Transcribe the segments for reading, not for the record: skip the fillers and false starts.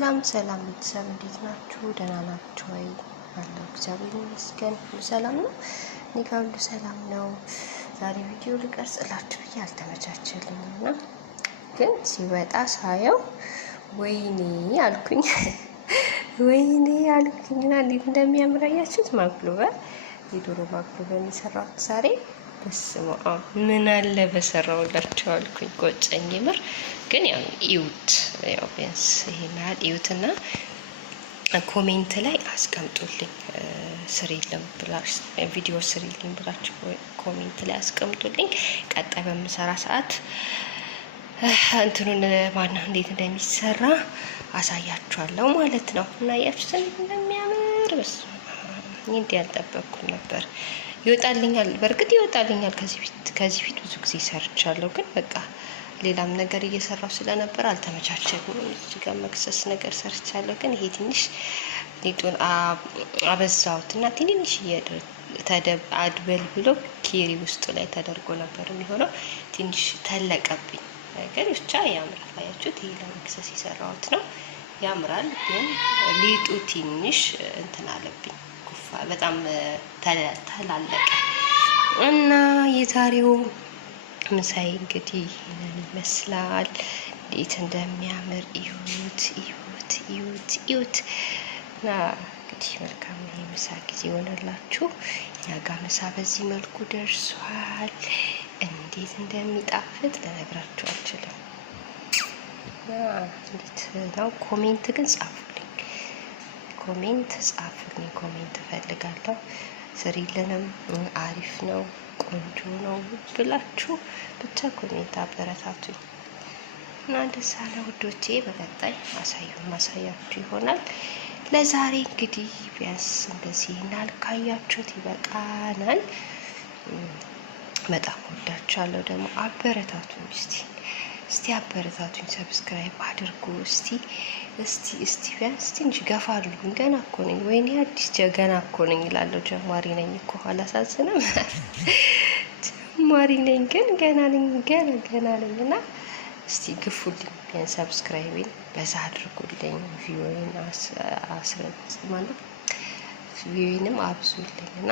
ሰላም ቤተሰብ እንዴት ናችሁ? ደህና ናችሁ ወይ? አለሁ እግዚአብሔር ይመስገን ሁሉ ሰላም ነው። እኔ ጋር ሁሉ ሰላም ነው። ዛሬ ቪዲዮ ልቀርጽላችሁ ብዬ አልተመቻቸልኝና ግን ሲወጣ ሳየው ወይኔ አልኩኝ አልኩኝና እንዴት እንደሚያምር አያችሁት? ማግሉበ የዶሮ ማግሉበ የሰራሁት ዛሬ በስመ አብ ምን አለ በሰራውላችሁ አልኩኝ። ቆጨኝ ምር ግን ያው ኢዩት ያው ቢያንስ ይሄን ያህል ኢዩትና ኮሜንት ላይ አስቀምጡልኝ ስሪልኝ ብላችሁ ቪዲዮ ስሪልኝ ብላችሁ ኮሜንት ላይ አስቀምጡልኝ። ቀጣይ በምሰራ ሰዓት እንትኑን ማነው እንዴት እንደሚሰራ አሳያችኋለሁ ማለት ነው። እና ያችሁት እንደሚያምር በስመ አብ እንዴ ያልጠበቅኩት ነበር። ይወጣልኛል በርግጥ ይወጣልኛል። ከዚህ ፊት ብዙ ጊዜ ሰርቻለሁ ግን በቃ ሌላም ነገር እየሰራው ስለነበር አልተመቻቸኝም። እዚህ ጋር መክሰስ ነገር ሰርቻለሁ ግን ይሄ ትንሽ ሊጡን አበዛውትና ትንሽ አድበል ብሎ ኪሪ ውስጥ ላይ ተደርጎ ነበር የሚሆነው። ትንሽ ተለቀብኝ ግን ብቻ ያምራል። አያችሁት? ይሄ ለመክሰስ የሰራሁት ነው ያምራል። ግን ሊጡ ትንሽ እንትን አለብኝ በጣም ተላለቀ እና የዛሬው ምሳይ እንግዲህ ይሄንን ይመስላል። እንዴት እንደሚያምር እዩት። እና እንግዲህ መልካም የምሳ ጊዜ ሆነላችሁ። እኛ ጋር ምሳ በዚህ መልኩ ደርሷል። እንዴት እንደሚጣፍጥ ልነግራችሁ አልችልም። እንዴት ነው? ኮሜንት ግን ጻፉልኝ። ኮሜንት እፈልጋለሁ። ስሪልንም አሪፍ ነው ቆንጆ ነው ብላችሁ ብቻ ኮሜንት አበረታቱኝ እና ደስ አለ ውዶቼ። በቀጣይ ማሳያችሁ ይሆናል። ለዛሬ እንግዲህ ቢያንስ እንደዚህ ካያችሁት ይበቃናል። በጣም ወዳችኋለሁ። ደግሞ አበረታቱኝ እስቲ አበረታቱኝ። ሰብስክራይብ አድርጉ እስቲ ቢያንስ ትንሽ ገፋ አድርጉኝ። ገና እኮ ነኝ ወይኔ አዲስ ገና እኮ ነኝ እላለሁ። ጀማሪ ነኝ እኮ አላሳዝንም። ጀማሪ ነኝ ግን ገና ነኝ እና እስቲ ግፉልኝ። ቢያንስ ሰብስክራይቤን በዛ አድርጉልኝ። ቪዲዮንም አብዙልኝና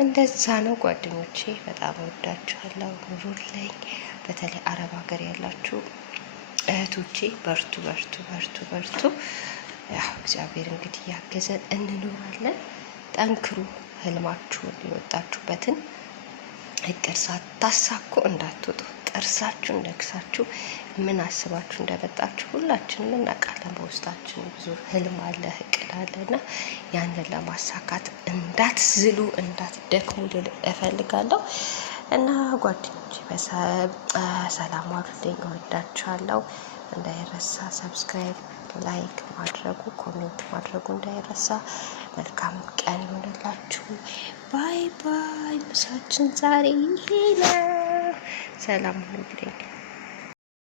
እንደዛ ነው ጓደኞቼ። በጣም ወዳችኋለሁ። ኑሩልኝ። በተለይ አረብ ሀገር ያላችሁ እህቶቼ በርቱ። ያው እግዚአብሔር እንግዲህ ያገዘን እንኖራለን። ጠንክሩ። ህልማችሁን የወጣችሁበትን እቅድ ሳታሳኩ እንዳትወጡ። ጥርሳችሁ ነክሳችሁ ምን አስባችሁ እንደመጣችሁ ሁላችንም እናውቃለን። በውስጣችን ብዙ ህልም አለ፣ እቅድ አለና ያንን ለማሳካት እንዳትዝሉ፣ እንዳትደክሙ ልል እፈልጋለሁ። እና ጓደኞቼ ሰላም ዋሉልኝ። እወዳችኋለሁ። እንዳይረሳ ሰብስክራይብ፣ ላይክ ማድረጉ ኮሜንት ማድረጉ እንዳይረሳ። መልካም ቀን ይሆንላችሁ። ባይ። ምሳችን ዛሬ ይሄ ነው። ሰላም ሁኑልኝ።